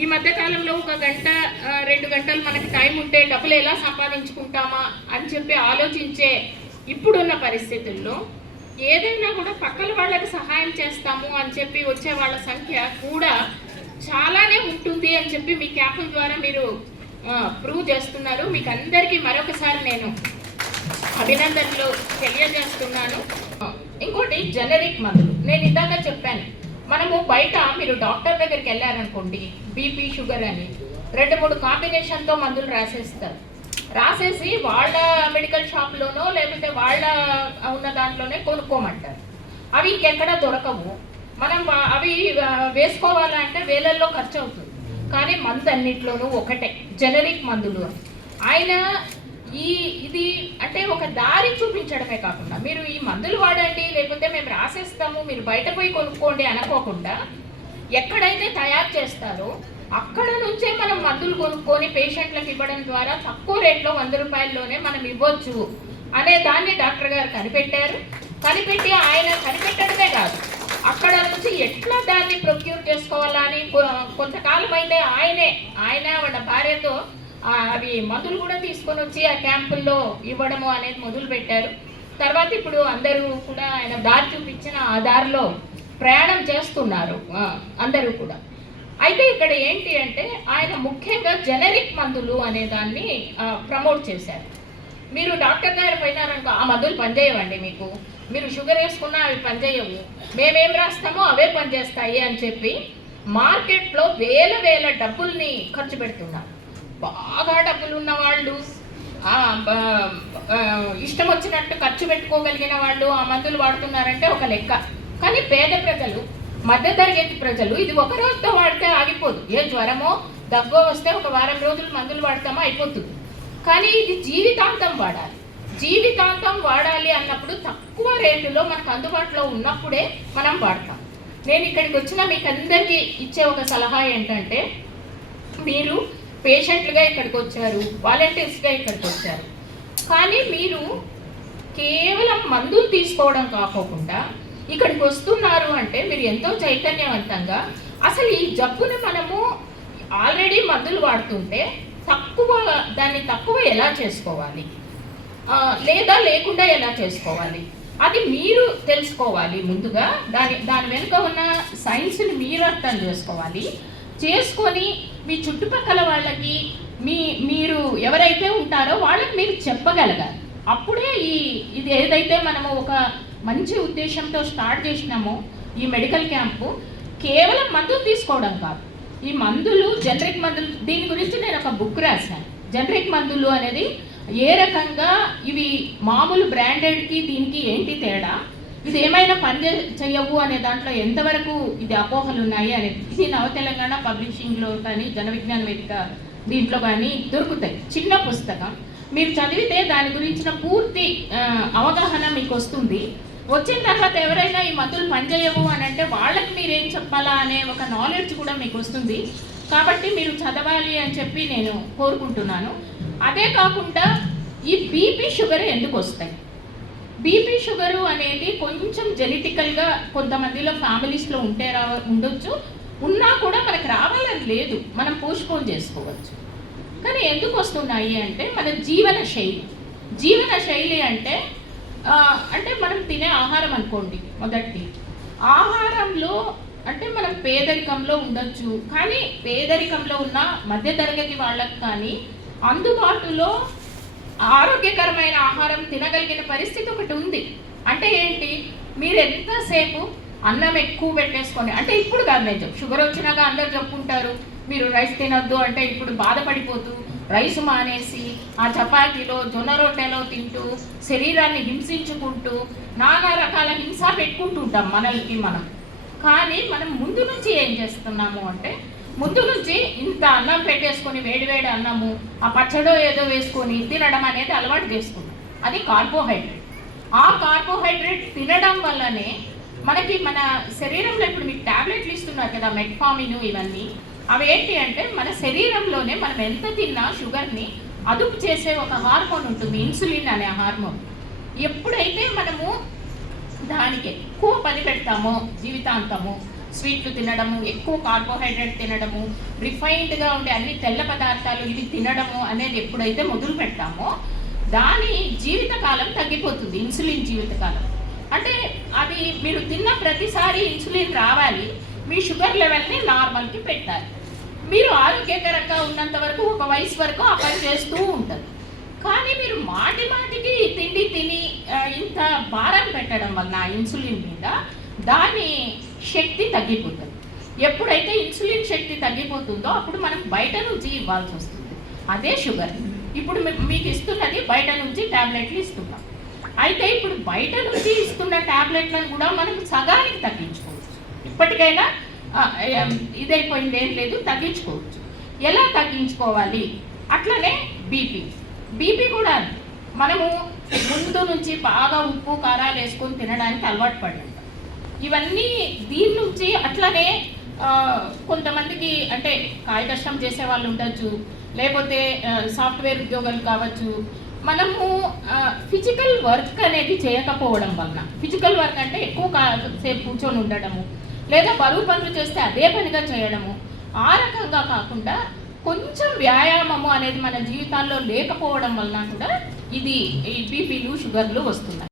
ఈ మధ్య కాలంలో ఒక గంట రెండు గంటలు మనకి టైం ఉంటే డబ్బులు ఎలా సంపాదించుకుంటామా అని చెప్పి ఆలోచించే ఇప్పుడున్న పరిస్థితుల్లో ఏదైనా కూడా పక్కల వాళ్ళకి సహాయం చేస్తాము అని చెప్పి వచ్చే వాళ్ళ సంఖ్య కూడా చాలానే ఉంటుంది అని చెప్పి మీ క్యాంపుల ద్వారా మీరు ప్రూవ్ చేస్తున్నారు. మీకు అందరికీ మరొకసారి నేను అభినందనలు తెలియజేస్తున్నాను. ఇంకోటి జనరిక్ మందులు. నేను ఇందాక చెప్పాను మనము బయట మీరు డాక్టర్ దగ్గరికి వెళ్ళారనుకోండి బీపీ షుగర్ అని రెండు మూడు కాంబినేషన్తో మందులు రాసేస్తారు. రాసేసి వాళ్ళ మెడికల్ షాప్లోనో లేకపోతే వాళ్ళ ఉన్న దాంట్లోనే కొనుక్కోమంటారు. అవి ఇంకెక్కడ దొరకవు. మనం అవి వేసుకోవాలంటే వేలల్లో ఖర్చు అవుతుంది కానీ మందు అన్నిట్లోనూ ఒకటే జనరిక్ మందులు ఆయన ఈ ఇది అంటే ఒక దారి చూపించడమే కాకుండా మీరు ఈ మందులు వాడండి లేకపోతే మేము రాసేస్తాము మీరు బయట పోయి కొనుక్కోండి అనుకోకుండా ఎక్కడైతే తయారు చేస్తారో అక్కడ నుంచే మనం మందులు కొనుక్కొని పేషెంట్లకు ఇవ్వడం ద్వారా తక్కువ రేట్లో వంద రూపాయల్లోనే మనం ఇవ్వచ్చు అనే దాన్ని డాక్టర్ గారు కనిపెట్టారు. కనిపెట్టి ఆయన కనిపెట్టడమే కాదు అక్కడ నుంచి ఎట్లా దాన్ని ప్రొక్యూర్ చేసుకోవాలా అని కొ- కొంతకాలం అయితే ఆయనే ఆయన వాళ్ళ భార్యతో అవి మందులు కూడా తీసుకొని వచ్చి ఆ క్యాంపుల్లో ఇవ్వడము అనేది మొదలు పెట్టారు. తర్వాత ఇప్పుడు అందరూ కూడా ఆయన దారి చూపించిన ఆ దారిలో ప్రయాణం చేస్తున్నారు అందరూ కూడా. అయితే ఇక్కడ ఏంటి అంటే ఆయన ముఖ్యంగా జనరిక్ మందులు అనే దాన్ని ప్రమోట్ చేశారు. మీరు డాక్టర్ దగ్గర పోయినారనుకో ఆ మందులు పనిచేయవండి మీకు. మీరు షుగర్ వేసుకున్నా అవి పనిచేయవు. మేమేం రాస్తామో అవే పనిచేస్తాయి అని చెప్పి మార్కెట్లో వేల వేల డబ్బుల్ని ఖర్చు పెడుతున్నాం బాగా డబ్బులు ఉన్న వాళ్ళు ఇష్టం వచ్చినట్టు ఖర్చు పెట్టుకోగలిగిన వాళ్ళు ఆ మందులు వాడుతున్నారంటే ఒక లెక్క. కానీ పేద ప్రజలు మధ్యతరగతి ప్రజలు ఇది ఒక రోజుతో వాడితే ఆగిపోదు. ఏ జ్వరమో దగ్గో వస్తే ఒక వారం రోజులు మందులు వాడతామో అయిపోతుంది. కానీ ఇది జీవితాంతం వాడాలి. జీవితాంతం వాడాలి అన్నప్పుడు తక్కువ రేటులో మనకు అందుబాటులో ఉన్నప్పుడే మనం వాడతాం. నేను ఇక్కడికి వచ్చిన మీకు అందరికీ ఇచ్చే ఒక సలహా ఏంటంటే మీరు పేషెంట్లుగా ఇక్కడికి వచ్చారు వాలంటీర్స్గా ఇక్కడికి వచ్చారు. కానీ మీరు కేవలం మందులు తీసుకోవడం కాకోకుండా ఇక్కడికి వస్తున్నారు అంటే మీరు ఎంతో చైతన్యవంతంగా అసలు ఈ జబ్బును మనము ఆల్రెడీ మందులు వాడుతుంటే తక్కువ దాన్ని తక్కువ ఎలా చేసుకోవాలి? లేదా లేకుండా ఎలా చేసుకోవాలి? అది మీరు తెలుసుకోవాలి ముందుగా. దాని దాని వెనుక ఉన్న సైన్స్ని మీరు అర్థం చేసుకోవాలి. చేసుకొని మీ చుట్టుపక్కల వాళ్ళకి మీ మీరు ఎవరైతే ఉంటారో వాళ్ళకి మీరు చెప్పగలగాలి. అప్పుడే ఈ ఇది ఏదైతే మనము ఒక మంచి ఉద్దేశంతో స్టార్ట్ చేసినామో ఈ మెడికల్ క్యాంపు కేవలం మందులు తీసుకోవడం కాదు. ఈ మందులు జనరిక్ మందులు దీని గురించి నేను ఒక బుక్ రాశాను. జనరిక్ మందులు అనేది ఏ రకంగా ఇవి మామూలు బ్రాండెడ్కి దీనికి ఏంటి తేడా? ఇది ఏమైనా పని చే- అనే దాంట్లో ఎంతవరకు ఇది అపోహలు ఉన్నాయి అనేది ఇది నవ తెలంగాణ పబ్లిషింగ్లో కానీ జన విజ్ఞాన వేదిక దీంట్లో కానీ దొరుకుతాయి. చిన్న పుస్తకం. మీరు చదివితే దాని గురించిన పూర్తి అవగాహన మీకు వస్తుంది. వచ్చిన తర్వాత ఎవరైనా ఈ మందులు పనిచేయవు అని అంటే వాళ్ళకి మీరేం చెప్పాలా అనే ఒక నాలెడ్జ్ కూడా మీకు వస్తుంది. కాబట్టి మీరు చదవాలి అని చెప్పి నేను కోరుకుంటున్నాను. అదే కాకుండా ఈ బీపీ షుగర్ ఎందుకు వస్తాయి? బీపీ షుగరు అనేది కొంచెం జెనెటికల్గా కొంతమందిలో ఫ్యామిలీస్లో ఉంటే రా ఉండొచ్చు. ఉన్నా కూడా మనకు రావాలని లేదు. మనం పోస్ట్పోన్ చేసుకోవచ్చు. కానీ ఎందుకు వస్తున్నాయి అంటే మన జీవన శైలి. జీవన శైలి అంటే అంటే మనం తినే ఆహారం అనుకోండి మొదటి ఆహారంలో అంటే మనం పేదరికంలో ఉండొచ్చు. కానీ పేదరికంలో ఉన్న మధ్యతరగతి వాళ్ళకి కానీ అందుబాటులో ఆరోగ్యకరమైన ఆహారం తినగలిగిన పరిస్థితి ఒకటి ఉంది. అంటే ఏంటి? మీరు ఎంతసేపు అన్నం ఎక్కువ పెట్టేసుకొని అంటే ఇప్పుడు కాదు నేను షుగర్ వచ్చినాక అందరు చెప్పుకుంటారు మీరు రైస్ తినొద్దు అంటే ఇప్పుడు బాధపడిపోతూ రైస్ మానేసి ఆ చపాతీలో జొన్న రొట్టెలో తింటూ శరీరాన్ని హింసించుకుంటూ నానా రకాల హింస పెట్టుకుంటుంటాం మనల్ని మనం. కానీ మనం ముందు నుంచి ఏం చేస్తున్నాము అంటే ముందు నుంచి ఇంత అన్నం పెట్టేసుకొని వేడివేడి అన్నము ఆ పచ్చడో ఏదో వేసుకొని తినడం అనేది అలవాటు చేసుకున్నాం. అది కార్బోహైడ్రేట్. ఆ కార్బోహైడ్రేట్ తినడం వల్లనే మనకి మన శరీరంలో ఇప్పుడు మీకు టాబ్లెట్లు ఇస్తున్నారు కదా మెట్ఫామిన్ ఇవన్నీ. అవి ఏంటి అంటే మన శరీరంలోనే మనం ఎంత తిన్నా షుగర్ని అదుపు చేసే ఒక హార్మోన్ ఉంటుంది ఇన్సులిన్ అనే హార్మోన్. ఎప్పుడైతే మనము దానికి ఎక్కువ పని పెడతామో జీవితాంతము స్వీట్లు తినడము ఎక్కువ కార్బోహైడ్రేట్ తినడము రిఫైన్డ్గా ఉండే అన్ని తెల్ల పదార్థాలు ఇవి తినడము అనేది ఎప్పుడైతే మొదలు పెట్టామో దాని జీవితకాలం తగ్గిపోతుంది ఇన్సులిన్ జీవితకాలం. అంటే అది మీరు తిన్న ప్రతిసారి ఇన్సులిన్ రావాలి మీ షుగర్ లెవెల్ని నార్మల్కి పెట్టాలి. మీరు ఆరోగ్యకరంగా ఉన్నంత వరకు ఒక వయసు వరకు ఆ పని చేస్తూ ఉంటుంది కానీ మీరు మాటి మాటికి తిండి తిని ఇంత భారం పెట్టడం వల్ల ఇన్సులిన్ మీద దాని శక్తి తగ్గిపోతుంది. ఎప్పుడైతే ఇన్సులిన్ శక్తి తగ్గిపోతుందో అప్పుడు మనం బయట నుంచి ఇవ్వాల్సి వస్తుంది. అదే షుగర్. ఇప్పుడు మీకు ఇస్తున్నది బయట నుంచి ట్యాబ్లెట్లు ఇస్తున్నాం. అయితే ఇప్పుడు బయట నుంచి ఇస్తున్న ట్యాబ్లెట్లను కూడా మనం సగానికి తగ్గించుకోవచ్చు. ఇప్పటికైనా ఏం, ఇదైపోయింది ఏం లేదు తగ్గించుకోవచ్చు. ఎలా తగ్గించుకోవాలి? అట్లనే బీపీ. బీపీ కూడా మనము ముందు నుంచి బాగా ఉప్పు కారాలు వేసుకొని తినడానికి అలవాటు పడి ఉంటాం ఇవన్నీ దీని నుంచి అట్లనే కొంతమందికి అంటే కాయ కష్టం చేసే వాళ్ళు ఉండొచ్చు లేకపోతే సాఫ్ట్వేర్ ఉద్యోగాలు కావచ్చు. మనము ఫిజికల్ వర్క్ అనేది చేయకపోవడం వలన ఫిజికల్ వర్క్ అంటే ఎక్కువ సేపు కూర్చొని ఉండడము లేదా బరువు పనులు చేస్తే అదే పనిగా చేయడము ఆ రకంగా కాకుండా కొంచెం వ్యాయామము అనేది మన జీవితాల్లో లేకపోవడం వలన కూడా ఇది ఈ బీపీలు షుగర్లు వస్తున్నాయి.